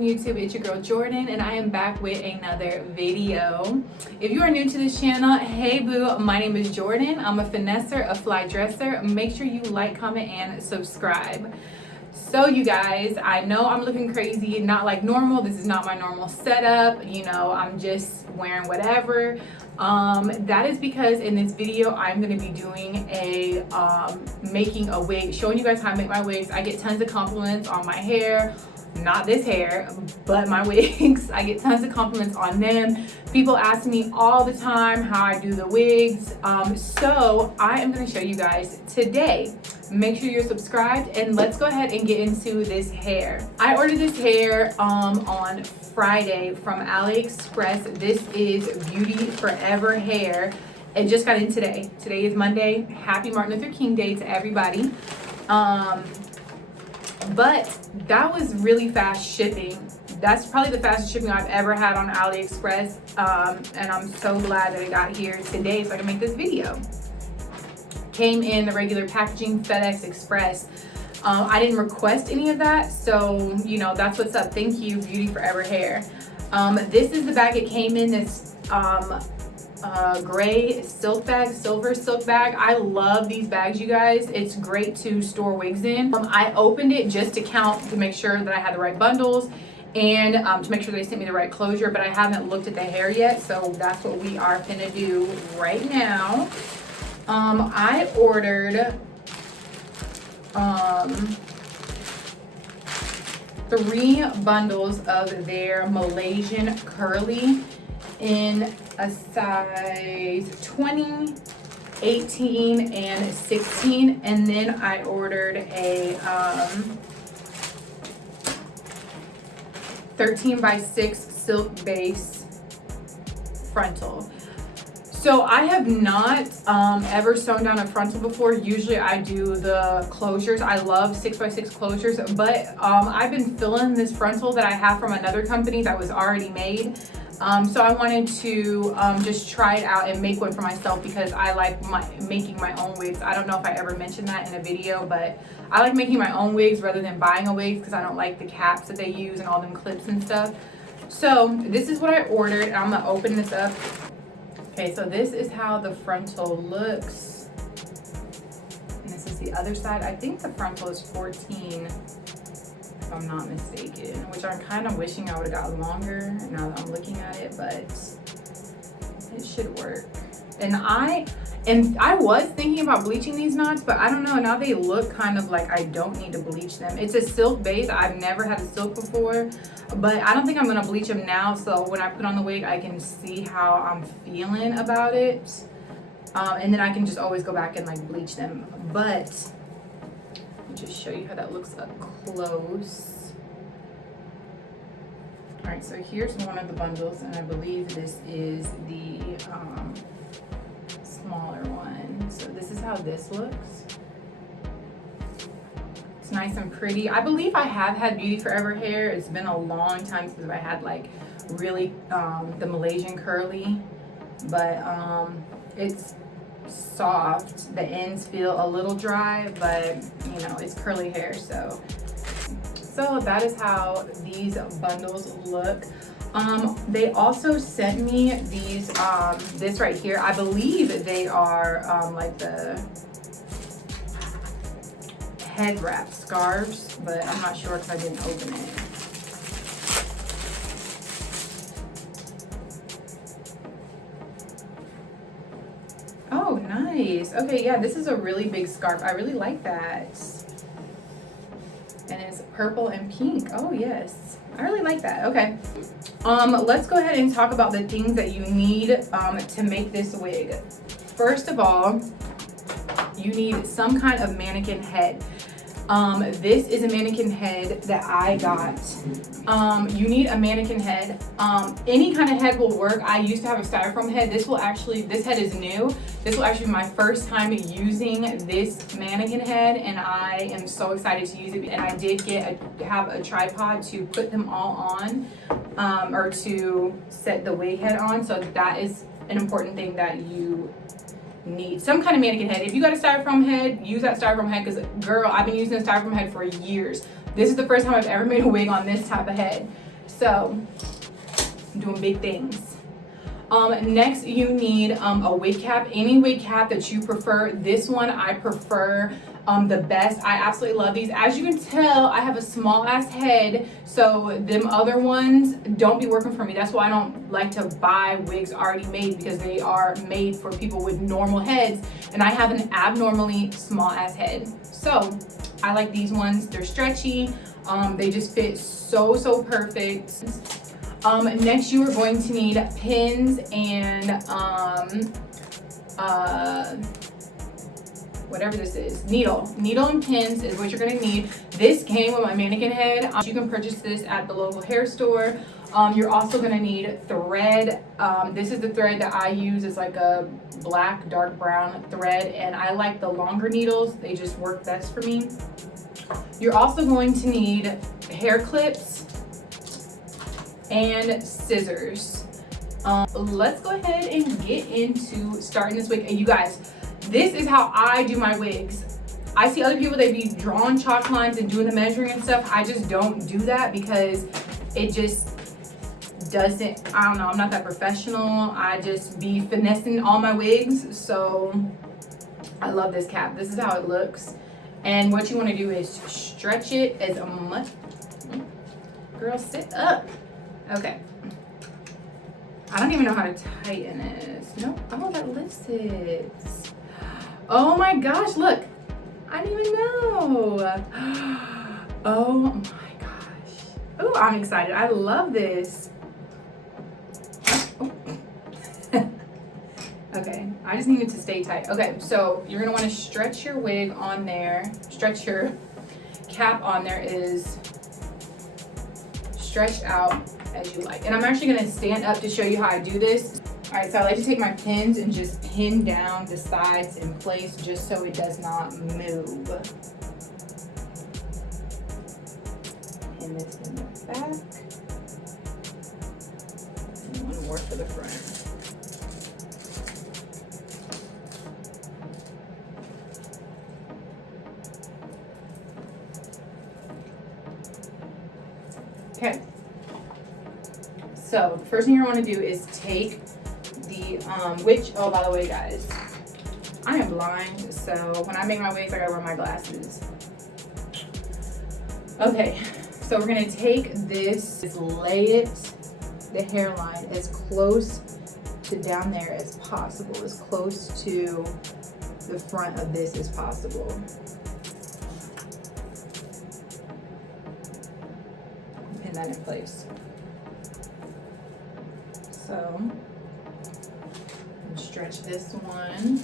poppin' YouTube? It's your girl Jordan, and I am back with another video. If you are new to this channel, hey boo, my name is Jordan. I'm a finesser, a fly dresser. Make sure you like, comment, and subscribe. So you guys, I know I'm looking crazy, not like normal. This is not my normal setup. You know, I'm just wearing whatever. That is because in this video I'm going to be doing a making a wig, showing you guys how I make my wigs. I get tons of compliments on my hair, not this hair, but my wigs. I get tons of compliments on them. People ask me all the time how I do the wigs. So I am going to show you guys today. Make sure you're subscribed, and let's go ahead and get into this hair. I ordered this hair on Friday from AliExpress. This is BeautyForever hair. It just got in today. Today is Monday. Happy Martin Luther King Day to everybody. But that was really fast shipping. That's probably the fastest shipping I've ever had on AliExpress. And I'm so glad that it got here today so I can make this video. Came in the regular packaging, FedEx Express. I didn't request any of that, so you know, that's what's up. Thank you, BeautyForever hair. This is the bag it came in, this gray silk bag, silver silk bag. I love these bags, you guys. It's great to store wigs in. I opened it just to count, to make sure that I had the right bundles, and to make sure they sent me the right closure, but I haven't looked at the hair yet, so that's what we are gonna do right now. I ordered 3 bundles of their Malaysian curly in a size 20, 18, and 16, and then I ordered a 13x6 silk base frontal. So I have not ever sewn down a frontal before. Usually I do the closures. I love 6x6 closures, but I've been filling this frontal that I have from another company that was already made. So I wanted to just try it out and make one for myself because I like making my own wigs. I don't know if I ever mentioned that in a video, but I like making my own wigs rather than buying a wig because I don't like the caps that they use and all them clips and stuff. So this is what I ordered, and I'm gonna open this up. Okay, so this is how the frontal looks. And this is the other side. I think the frontal is 14, if I'm not mistaken, which I'm kind of wishing I would have got longer now that I'm looking at it, but it should work. And I was thinking about bleaching these knots, but I don't know, now they look kind of like I don't need to bleach them. It's a silk base. I've never had a silk before, but I don't think I'm gonna bleach them now, so when I put on the wig I can see how I'm feeling about it, and then I can just always go back and like bleach them. But let me just show you how that looks up close. All right, so here's one of the bundles, and I believe this is the smaller one. So this is how this looks. It's nice and pretty. I believe I have had BeautyForever hair. It's been a long time since I had like really the Malaysian curly, but it's soft. The ends feel a little dry, but you know, it's curly hair. So that is how these bundles look. They also sent me these, this right here. I believe they are like the head wrap scarves, but I'm not sure because I didn't open it. Oh, nice. Okay, yeah, this is a really big scarf. I really like that. And it's purple and pink. Oh, yes. I really like that. Okay. Let's go ahead and talk about the things that you need to make this wig. First of all, you need some kind of mannequin head. This is a mannequin head that I got. You need a mannequin head. Any kind of head will work. I used to have a styrofoam head. This head is new. This will actually be my first time using this mannequin head, and I am so excited to use it. And I did have a tripod to put them all on, or to set the wig head on. So that is an important thing that you need. Some kind of mannequin head. If you got a styrofoam head, use that styrofoam head, because girl, I've been using a styrofoam head for years. This is the first time I've ever made a wig on this type of head. So I'm doing big things. Next you need a wig cap, any wig cap that you prefer. This one I prefer the best. I absolutely love these. As you can tell, I have a small ass head, so them other ones don't be working for me. That's why I don't like to buy wigs already made, because they are made for people with normal heads, and I have an abnormally small ass head. So I like these ones. They're stretchy. They just fit so perfect. Next you are going to need pins and whatever this is, needle and pins is what you're going to need. This came with my mannequin head. You can purchase this at the local hair store. You're also going to need thread. This is the thread that I use. It's like a black dark brown thread, and I like the longer needles. They just work best for me. You're also going to need hair clips and scissors. Let's go ahead and get into starting this wig. And you guys, this is how I do my wigs. I see other people, they be drawing chalk lines and doing the measuring and stuff. I just don't do that because it just doesn't, I don't know, I'm not that professional. I just be finessing all my wigs. So I love this cap. This is how it looks. And what you want to do is stretch it as much. Girl, sit up. Okay. I don't even know how to tighten this. No. Oh, that lifts it. Oh my gosh, look. I didn't even know. Oh my gosh. Oh, I'm excited. I love this. Oh. Okay, I just need it to stay tight. Okay, so you're gonna wanna stretch your wig on there. Stretch your cap on there is stretched out as you like. And I'm actually gonna stand up to show you how I do this. All right, so I like to take my pins and just pin down the sides in place just so it does not move. Pin this in the back. And one more for the front. Okay. So the first thing you want to do is take the oh, by the way, guys, I am blind, so when I make my wigs, I gotta wear my glasses. Okay, so we're gonna take this, lay it, the hairline, as close to down there as possible, as close to the front of this as possible. Pin that in place. So, stretch this one.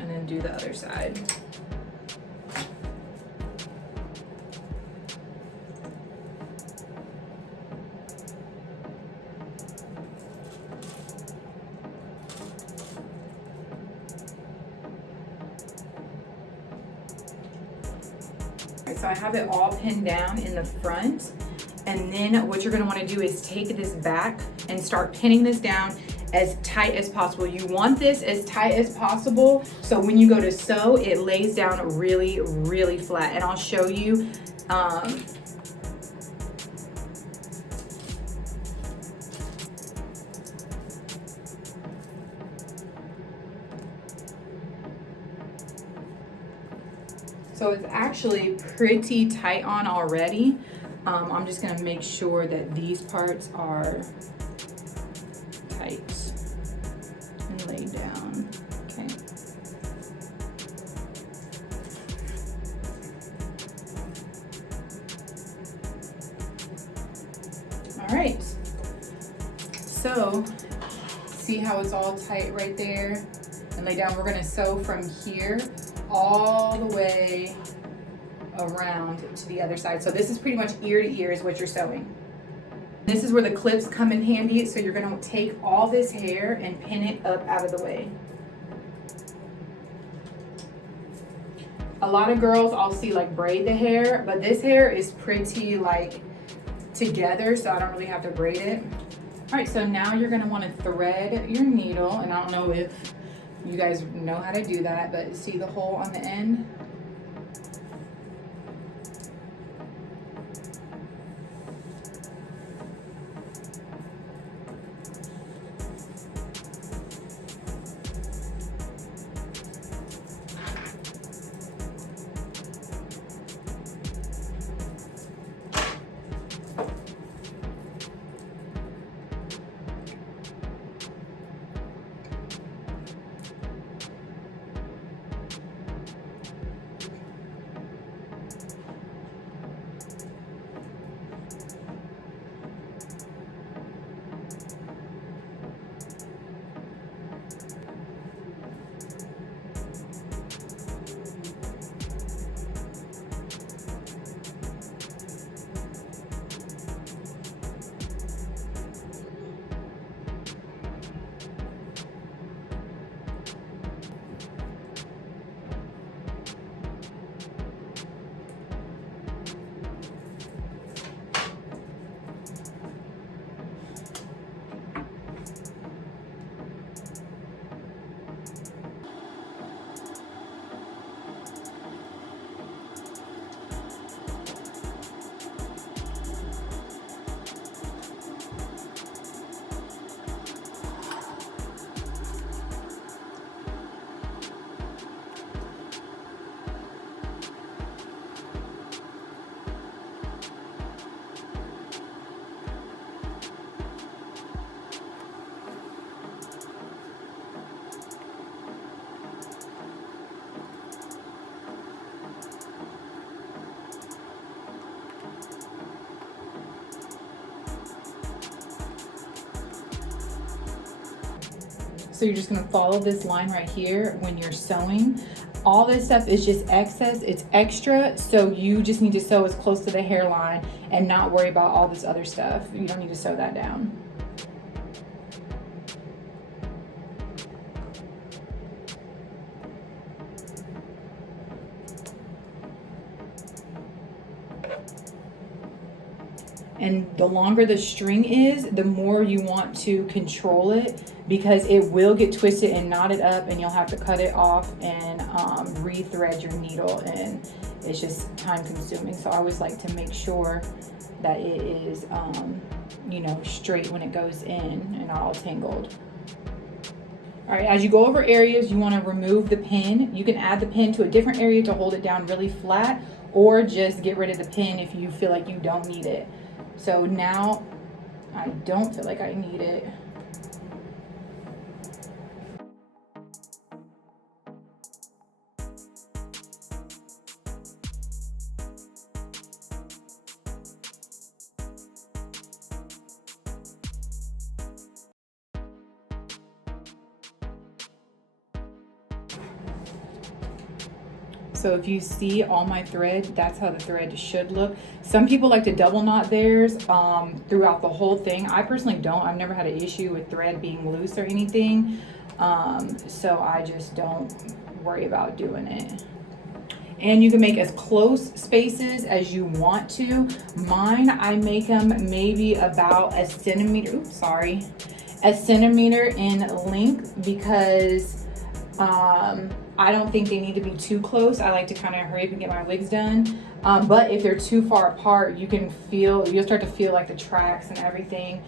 And then do the other side. So I have it all pinned down in the front, and then what you're going to want to do is take this back and start pinning this down as tight as possible. You want this as tight as possible so when you go to sew, it lays down really flat. And I'll show you so it's actually pretty tight on already. I'm just gonna make sure that these parts are tight and laid down, okay. All right, so see how it's all tight right there and laid down? We're gonna sew from here all the way around to the other side. So this is pretty much ear to ear is what you're sewing. This is where the clips come in handy. So you're gonna take all this hair and pin it up out of the way. A lot of girls I'll see like braid the hair, but this hair is pretty like together, so I don't really have to braid it. All right, so now you're gonna wanna thread your needle, and I don't know if you guys know how to do that, but see the hole on the end? So you're just gonna follow this line right here when you're sewing. All this stuff is just excess, it's extra, so you just need to sew as close to the hairline and not worry about all this other stuff. You don't need to sew that down. And the longer the string is, the more you want to control it, because it will get twisted and knotted up, and you'll have to cut it off and re-thread your needle, and it's just time consuming. So I always like to make sure that it is you know, straight when it goes in and not all tangled. All right, as you go over areas, you want to remove the pin. You can add the pin to a different area to hold it down really flat, or just get rid of the pin if you feel like you don't need it. So now I don't feel like I need it. So if you see all my thread, that's how the thread should look. Some people like to double knot theirs throughout the whole thing. I personally don't. I've never had an issue with thread being loose or anything. So I just don't worry about doing it. And you can make as close spaces as you want to. Mine, I make them maybe about a centimeter, a centimeter in length, because I don't think they need to be too close. I like to kind of hurry up and get my wigs done. But if they're too far apart, you'll start to feel like the tracks and everything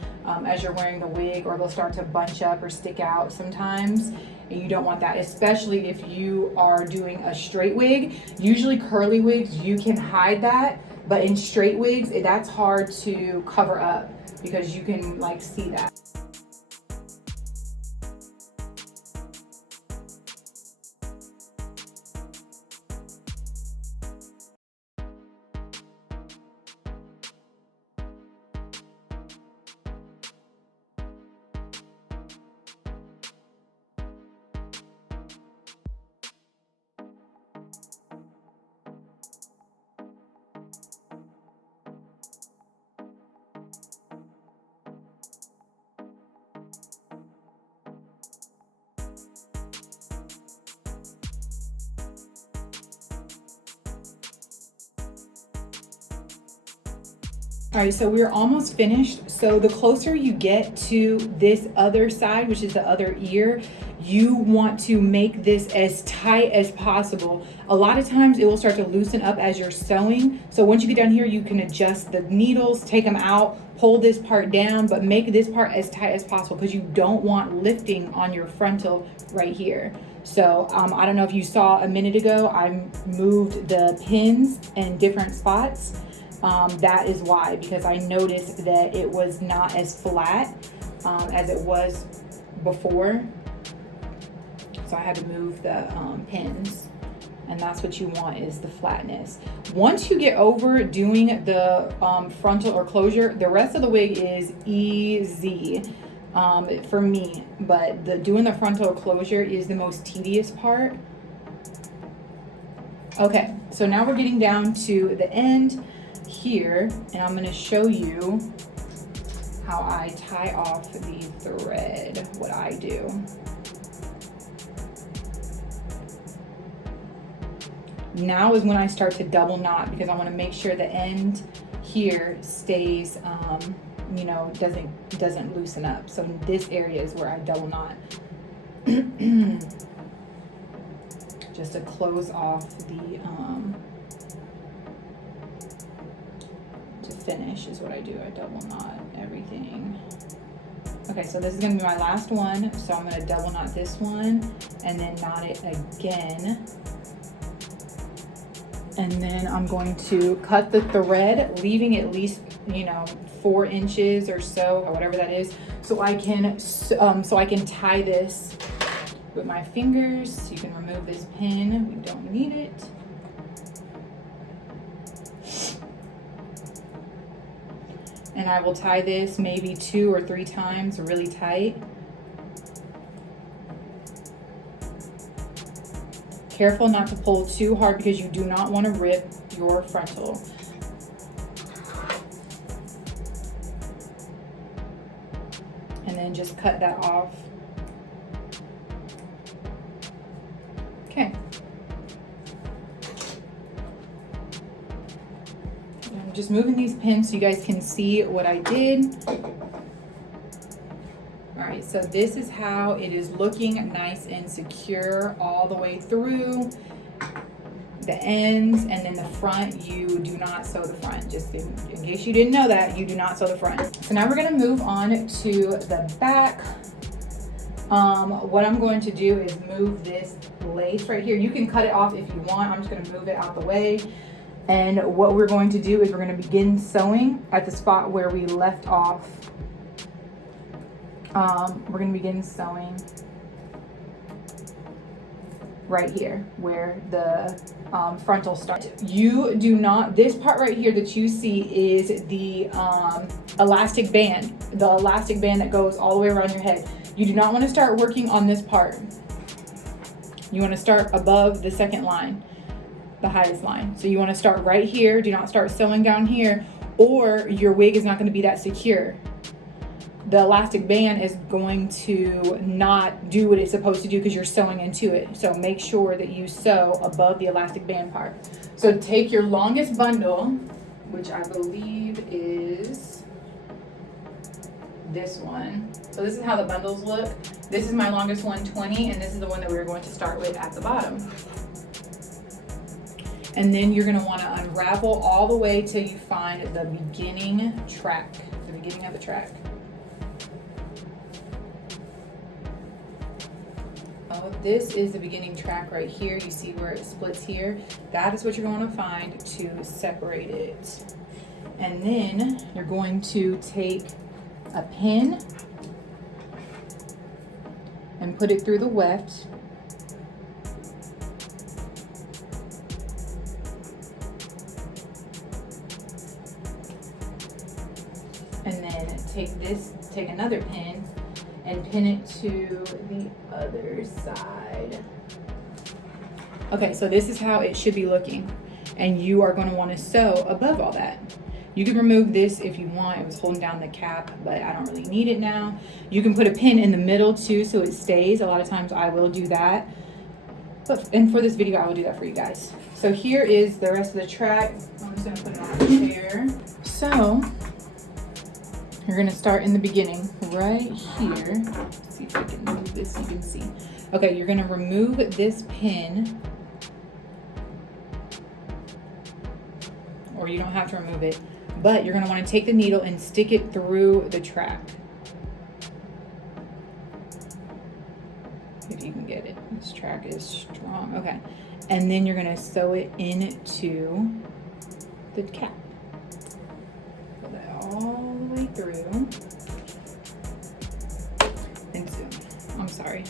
as you're wearing the wig, or they'll start to bunch up or stick out sometimes. And you don't want that, especially if you are doing a straight wig. Usually curly wigs, you can hide that, but in straight wigs, that's hard to cover up because you can like see that. All right, so we're almost finished. So the closer you get to this other side, which is the other ear, you want to make this as tight as possible. A lot of times it will start to loosen up as you're sewing. So once you get down here, you can adjust the needles, take them out, pull this part down, but make this part as tight as possible because you don't want lifting on your frontal right here. So I don't know if you saw a minute ago, I moved the pins in different spots. That is why, because I noticed that it was not as flat as it was before. So I had to move the pins, and that's what you want, is the flatness. Once you get over doing the frontal or closure, the rest of the wig is easy for me, but doing the frontal closure is the most tedious part. Okay, so now we're getting down to the end here, and I'm going to show you how I tie off the thread, what I do. Now is when I start to double knot, because I want to make sure the end here stays, you know, doesn't loosen up. So this area is where I double knot. Just to close off the, to finish is what I do. I double knot everything. Okay, so this is gonna be my last one. So I'm gonna double knot this one and then knot it again. And then I'm going to cut the thread, leaving at least, you know, 4 inches or so, or whatever that is, so I can tie this with my fingers. You can remove this pin, we don't need it. And I will tie this maybe 2 or 3 times really tight. Careful not to pull too hard because you do not want to rip your frontal. And then just cut that off. Okay. I'm just moving these pins so you guys can see what I did. All right, so this is how it is looking, nice and secure all the way through the ends, and then the front, you do not sew the front. Just in case you didn't know that, you do not sew the front. So now we're gonna move on to the back. What I'm going to do is move this lace right here. You can cut it off if you want. I'm just gonna move it out the way. And what we're going to do is we're gonna begin sewing at the spot where we left off. We're gonna begin sewing right here where the frontal starts. You do not, this part right here that you see is the elastic band, that goes all the way around your head. You do not want to start working on this part. You want to start above the second line, the highest line. So you want to start right here. Do not start sewing down here, or your wig is not going to be that secure. The elastic band is going to not do what it's supposed to do because you're sewing into it. So make sure that you sew above the elastic band part. So take your longest bundle, which I believe is this one. So this is how the bundles look. This is my longest one, 20, and this is the one that we're going to start with at the bottom. And then you're going to want to unravel all the way till you find the beginning track, the beginning of the track. This is the beginning track right here. You see where it splits here? That is what you're going to find to separate it. And then you're going to take a pin and put it through the weft. And then take another pin and pin it to the other side. Okay, so this is how it should be looking. And you are going to want to sew above all that. You can remove this if you want. It was holding down the cap, but I don't really need it now. You can put a pin in the middle too so it stays. A lot of times I will do that. And for this video, I will do that for you guys. So here is the rest of the track. I'm just going to put it on a chair. So You're gonna start in the beginning, right here. Let's see if I can move this so you can see. Okay, you're gonna remove this pin, or you don't have to remove it, but you're gonna wanna take the needle and stick it through the track. If you can get it, this track is strong, okay. And then you're gonna sew it into the cap. Pull that all the way through. And zoom. I'm sorry.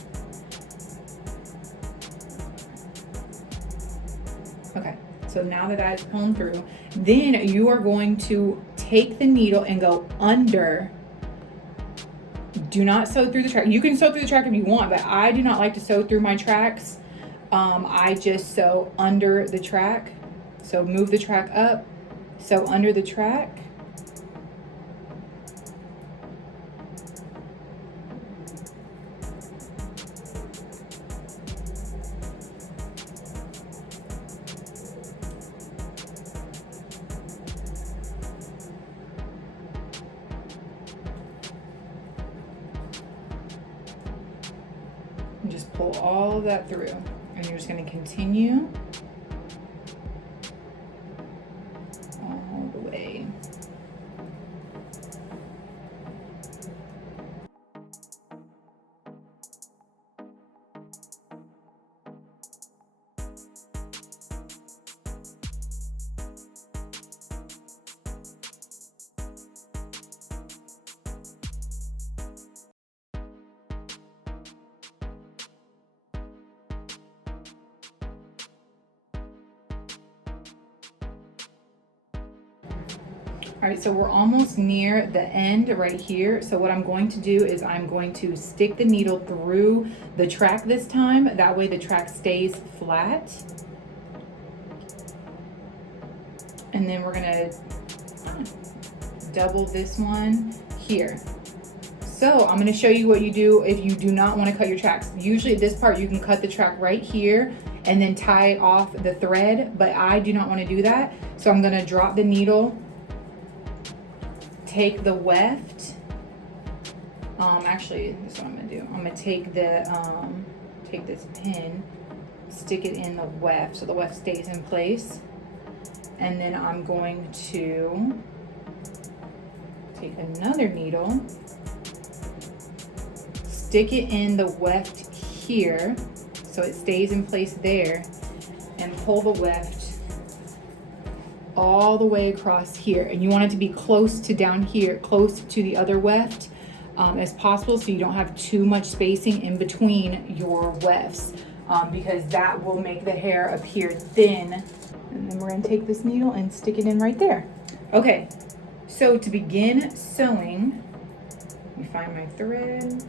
Okay, so now that that's pulled through, then you are going to take the needle and go under. Do not sew through the track. You can sew through the track if you want, but I do not like to sew through my tracks. I just sew under the track. So move the track up, sew under the track. And just pull all of that through. And you're just going to continue all the way. All right, so we're almost near the end right here. So what I'm going to do is I'm going to stick the needle through the track this time. That way the track stays flat. And then we're gonna double this one here. So I'm gonna show you what you do if you do not wanna cut your tracks. Usually at this part, you can cut the track right here and then tie it off the thread, but I do not wanna do that. So I'm gonna drop the needle, take the weft. Actually, this is what I'm gonna do. I'm gonna take the take this pin, stick it in the weft so the weft stays in place, and then I'm going to take another needle, stick it in the weft here so it stays in place there, and pull the weft all the way across here. And you want it to be close to down here, close to the other weft as possible, so you don't have too much spacing in between your wefts, because that will make the hair appear thin. And then we're gonna take this needle and stick it in right there. Okay, so to begin sewing, let me find my thread.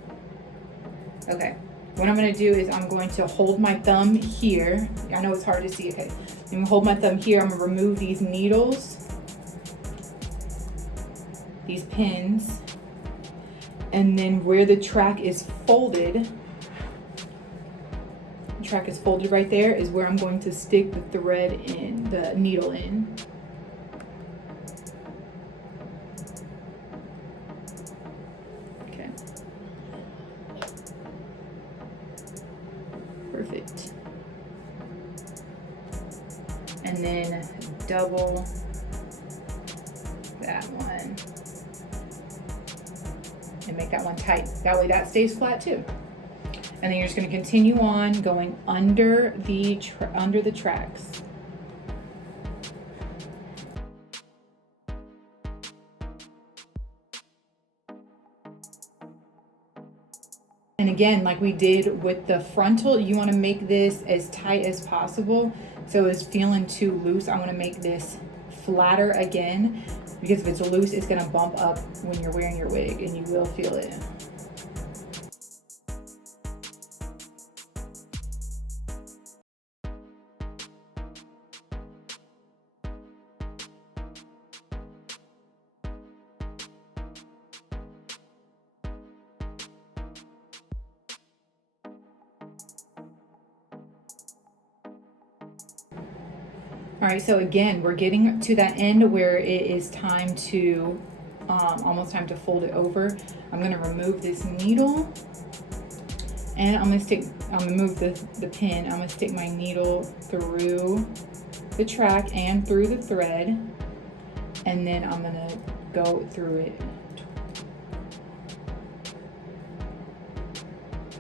Okay, what I'm gonna do is I'm going to hold my thumb here. I know it's hard to see, okay. I'm gonna hold my thumb here. I'm gonna remove these needles, these pins, and then where the track is folded, the track is folded right there, is where I'm going to stick the thread in, the needle in. Okay. Perfect. And then double that one and make that one tight. That way that stays flat too. And then you're just going to continue on going under the tracks. And again, like we did with the frontal, you want to make this as tight as possible. So it's feeling too loose, I want to make this flatter again, because if it's loose, it's going to bump up when you're wearing your wig and you will feel it. All right, so again, we're getting to that end where it is time to almost time to fold it over. I'm gonna remove this needle, and I'm gonna move the pin. I'm gonna stick my needle through the track and through the thread, and then I'm gonna go through it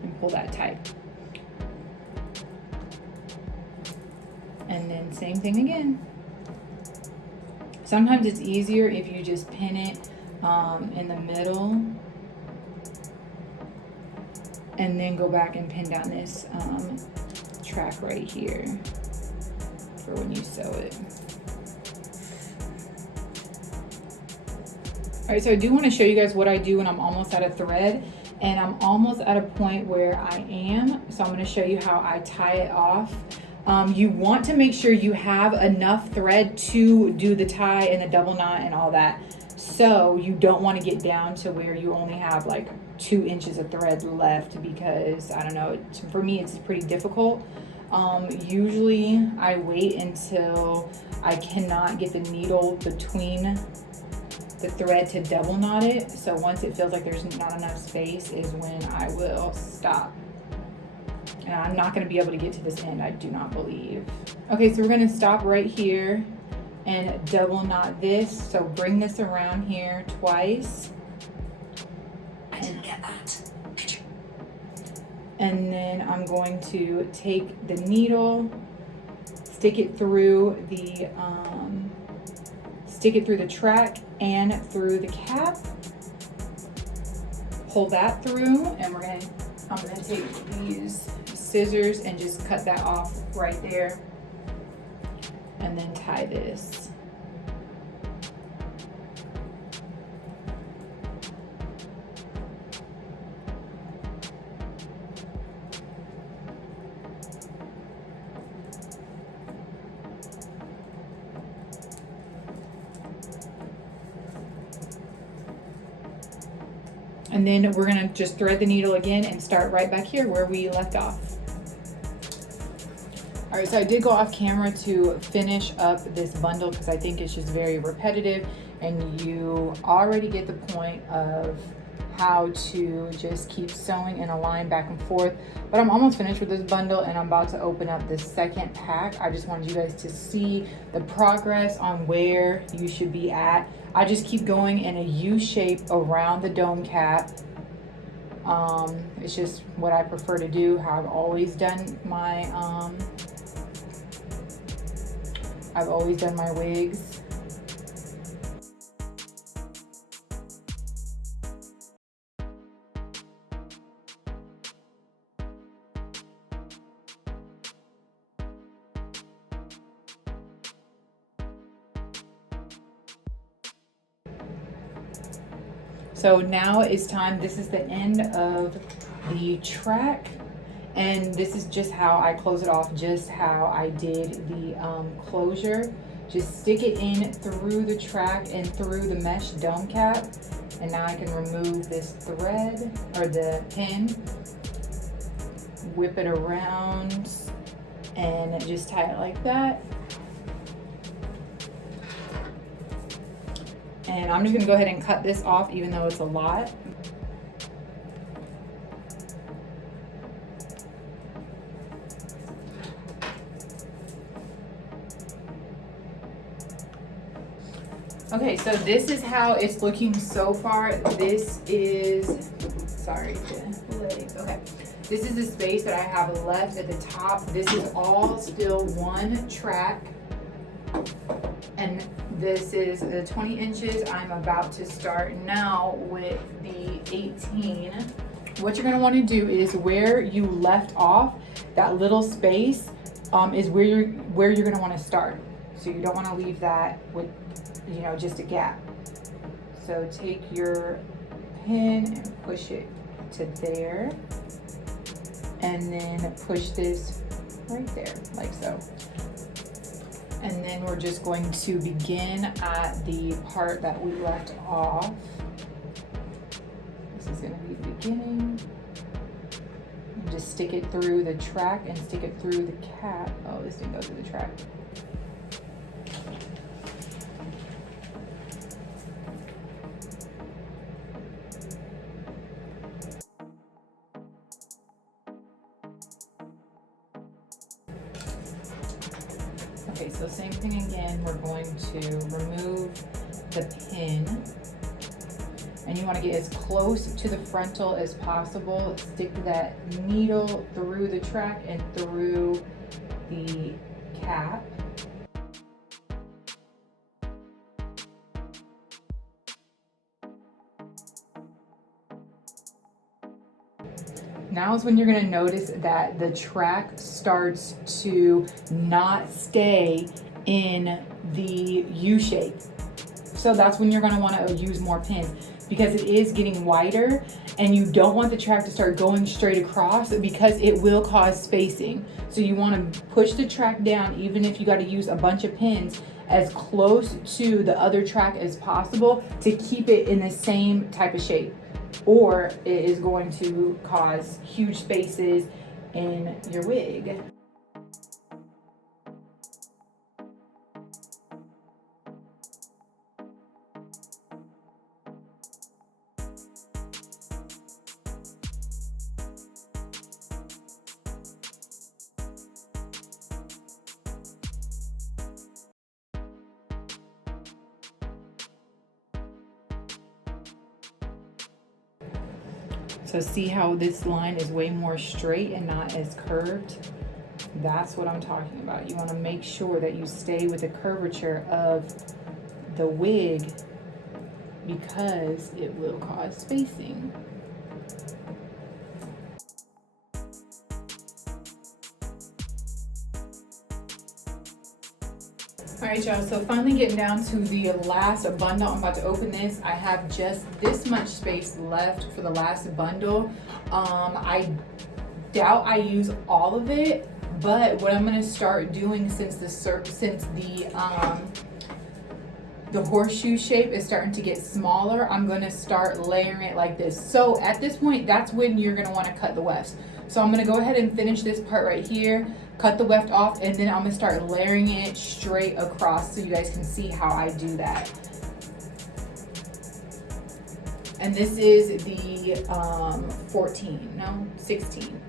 and pull that tight. And then same thing again. Sometimes it's easier if you just pin it in the middle and then go back and pin down this track right here for when you sew it. All right, so I do want to show you guys what I do when I'm almost out of thread, and I'm almost at a point where I am. So I'm going to show you how I tie it off. You want to make sure you have enough thread to do the tie and the double knot and all that. So you don't want to get down to where you only have like 2 inches of thread left, because I don't know, for me it's pretty difficult. Usually I wait until I cannot get the needle between the thread to double knot it. So once it feels like there's not enough space is when I will stop. And I'm not gonna be able to get to this end, I do not believe. Okay, so we're gonna stop right here and double knot this. So bring this around here twice. I didn't get that. And then I'm going to take the needle, stick it through the track and through the cap. Pull that through, and I'm gonna take these scissors and just cut that off right there, and then tie this. And then we're gonna just thread the needle again and start right back here where we left off. All right, so I did go off camera to finish up this bundle because I think it's just very repetitive, and you already get the point of how to just keep sewing in a line back and forth. But I'm almost finished with this bundle, and I'm about to open up the second pack. I just wanted you guys to see the progress on where you should be at. I just keep going in a U shape around the dome cap. It's just what I prefer to do, how I've always done my wigs. So now it's time, this is the end of the track, and this is just how I close it off, just how I did the closure. Just stick it in through the track and through the mesh dome cap, and now I can remove this thread or the pin, whip it around, and just tie it like that. And I'm just gonna go ahead and cut this off, even though it's a lot. Okay, so this is how it's looking so far. This is, sorry, the legs. Okay, this is the space that I have left at the top. This is all still one track. And this is the 20 inches. I'm about to start now with the 18. What you're gonna wanna do is where you left off, that little space is where you're gonna wanna start. So you don't wanna leave that with, you know, just a gap. So take your pin and push it to there, and then push this right there, like so. And then we're just going to begin at the part that we left off. This is gonna be the beginning. Just stick it through the track and stick it through the cap. Oh, this didn't go through the track. Okay, so same thing again. We're going to remove the pin. And you want to get as close to the frontal as possible. Stick that needle through the track and through the cap. Now is when you're going to notice that the track starts to not stay in the U shape. So that's when you're going to want to use more pins, because it is getting wider and you don't want the track to start going straight across because it will cause spacing. So you want to push the track down, even if you got to use a bunch of pins, as close to the other track as possible to keep it in the same type of shape, or it is going to cause huge spaces in your wig. So see how this line is way more straight and not as curved? That's what I'm talking about. You want to make sure that you stay with the curvature of the wig because it will cause spacing. All right, y'all, so finally getting down to the last bundle. I'm about to open this. I have just this much space left for the last bundle. I doubt I use all of it, but what I'm gonna start doing, since the horseshoe shape is starting to get smaller, I'm gonna start layering it like this. So at this point, that's when you're gonna wanna cut the wefts. So I'm gonna go ahead and finish this part right here, cut the weft off, and then I'm gonna start layering it straight across so you guys can see how I do that. And this is the 16.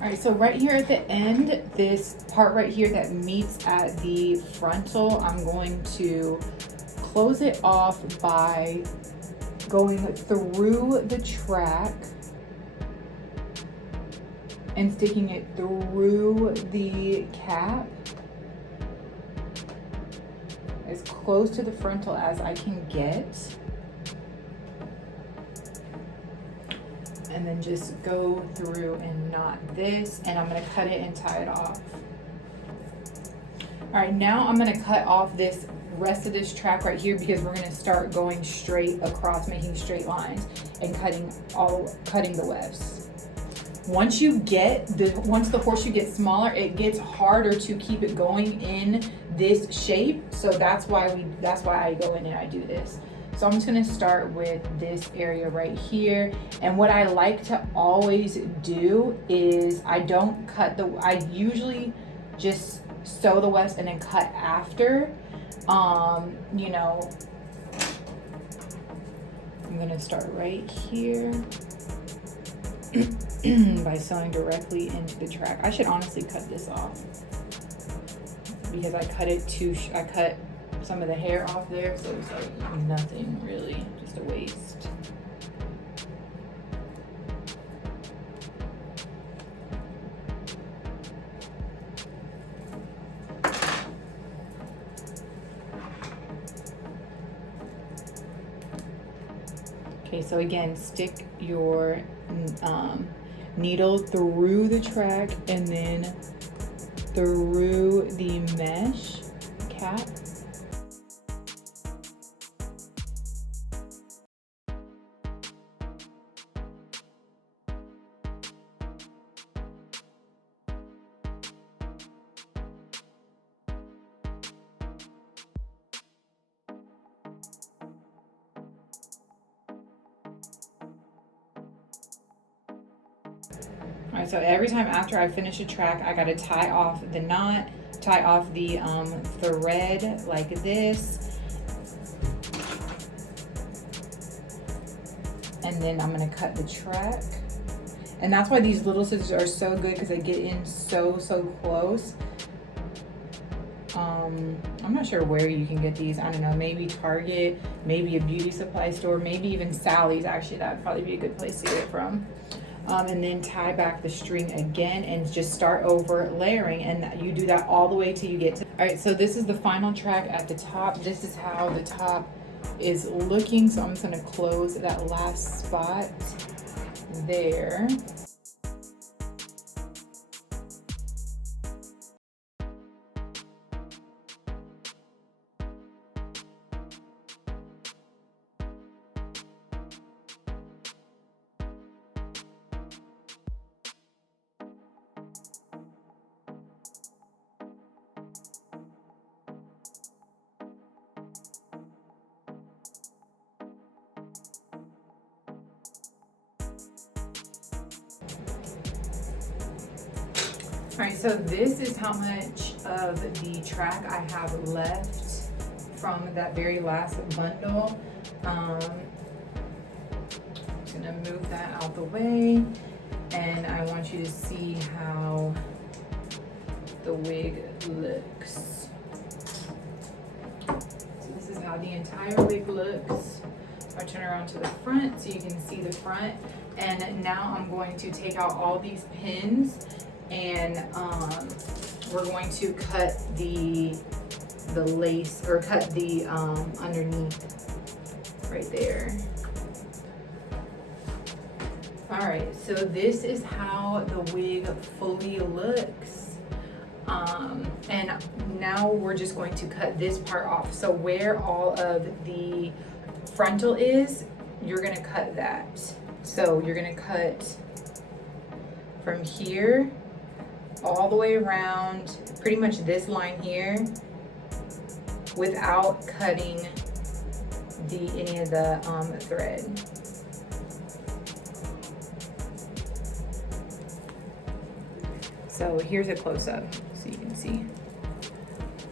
All right, so right here at the end, this part right here that meets at the frontal, I'm going to close it off by going through the track and sticking it through the cap as close to the frontal as I can get. And then just go through and knot this, and I'm gonna cut it and tie it off. All right, now I'm gonna cut off this rest of this track right here because we're gonna start going straight across, making straight lines and cutting the wefts. Once the horseshoe gets smaller, it gets harder to keep it going in this shape. So that's why I go in and I do this. So I'm just gonna start with this area right here. And what I like to always do is I usually just sew the wefts and then cut after. You know, I'm gonna start right here by sewing directly into the track. I should honestly cut this off because I cut some of the hair off there, so it's like nothing really, just a waste. Okay, so again, stick your needle through the track and then through the mesh cap. All right, so every time after I finish a track, I gotta tie off the knot, tie off the thread like this. And then I'm gonna cut the track. And that's why these little scissors are so good, because they get in so close. I'm not sure where you can get these. I don't know, maybe Target, maybe a beauty supply store, maybe even Sally's. Actually, that would probably be a good place to get it from. And then tie back the string again and just start over layering, and you do that all the way till you get to. All right, so this is the final track at the top. This is how the top is looking. So I'm just gonna close that last spot there. All right, so this is how much of the track I have left from that very last bundle. I'm just gonna move that out the way, and I want you to see how the wig looks. So this is how the entire wig looks. So I turn around to the front so you can see the front, and now I'm going to take out all these pins, and we're going to cut the lace, or cut the underneath right there. All right, so this is how the wig fully looks, and now we're just going to cut this part off. So where all of the frontal is, you're gonna cut that. So you're gonna cut from here all the way around pretty much this line here without cutting any of the thread. So here's a close-up so you can see.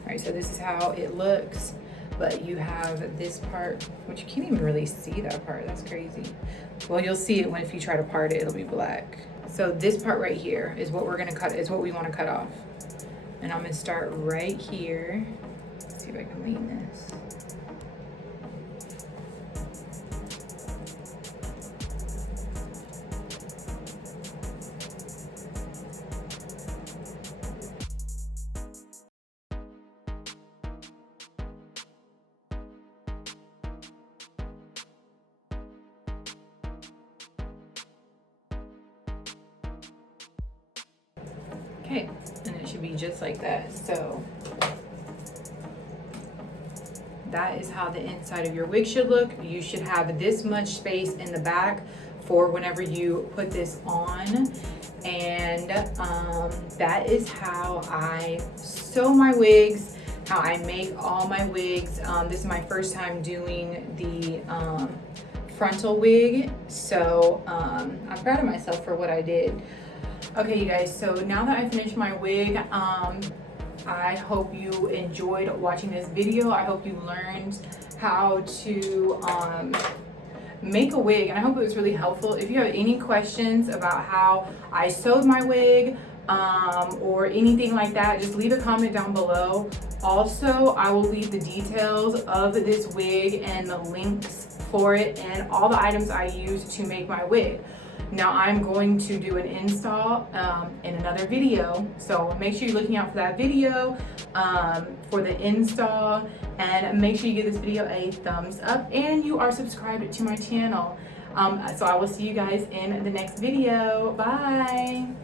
All right, so this is how it looks, but you have this part, which you can't even really see that part. That's crazy. Well, you'll see it if you try to part it, it'll be black. So this part right here is what we're gonna cut, is what we wanna cut off. And I'm gonna start right here. Let's see if I can lean this. Okay, and it should be just like that. So that is how the inside of your wig should look. You should have this much space in the back for whenever you put this on. And that is how I sew my wigs, how I make all my wigs. This is my first time doing the frontal wig, so I'm proud of myself for what I did. Okay, you guys, so now that I finished my wig, I hope you enjoyed watching this video. I hope you learned how to make a wig, and I hope it was really helpful. If you have any questions about how I sewed my wig or anything like that, just leave a comment down below. Also, I will leave the details of this wig and the links for it and all the items I used to make my wig. Now I'm going to do an install in another video, so make sure you're looking out for that video for the install, and make sure you give this video a thumbs up and you are subscribed to my channel. So I will see you guys in the next video. Bye.